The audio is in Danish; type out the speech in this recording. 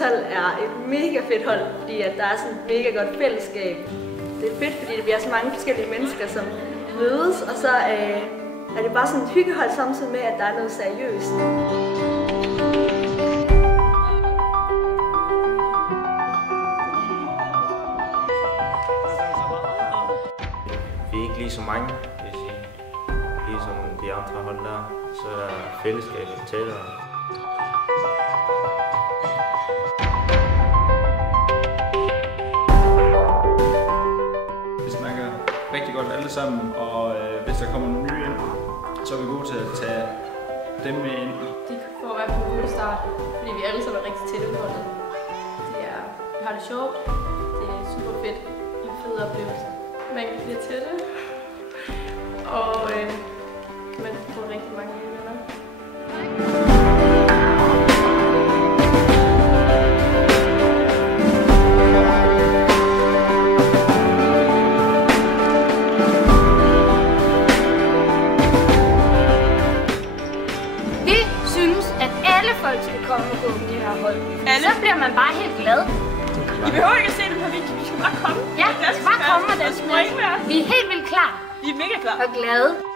hold er et mega fedt hold, fordi at der er sådan et mega godt fællesskab. Det er fedt, fordi vi er så mange forskellige mennesker, som mødes, og så er det bare sådan et hyggehold samtidig med, at der er noget seriøst. Vi er ikke lige så mange, vil jeg sige. Ligesom de andre hold der, så er der fællesskabet tættere. Vi snakker rigtig godt alle sammen, og hvis der kommer nogle nye ind, så er vi gode til at tage dem med ind. De får i hvert fald en god start, fordi vi alle sammen er rigtig tætte på holdet. Vi har det sjovt, det er super fedt, en fed oplevelse. Man bliver tætte, og man får rigtig mange nye venner. Vi synes, at alle folk skal komme og gå med det her hold. Så bliver man bare helt glad. I behøver ikke at se den her video, vi skal bare komme. Ja, bare komme og danse med. Vi er helt vildt klar. Vi er mega klar. Og glade.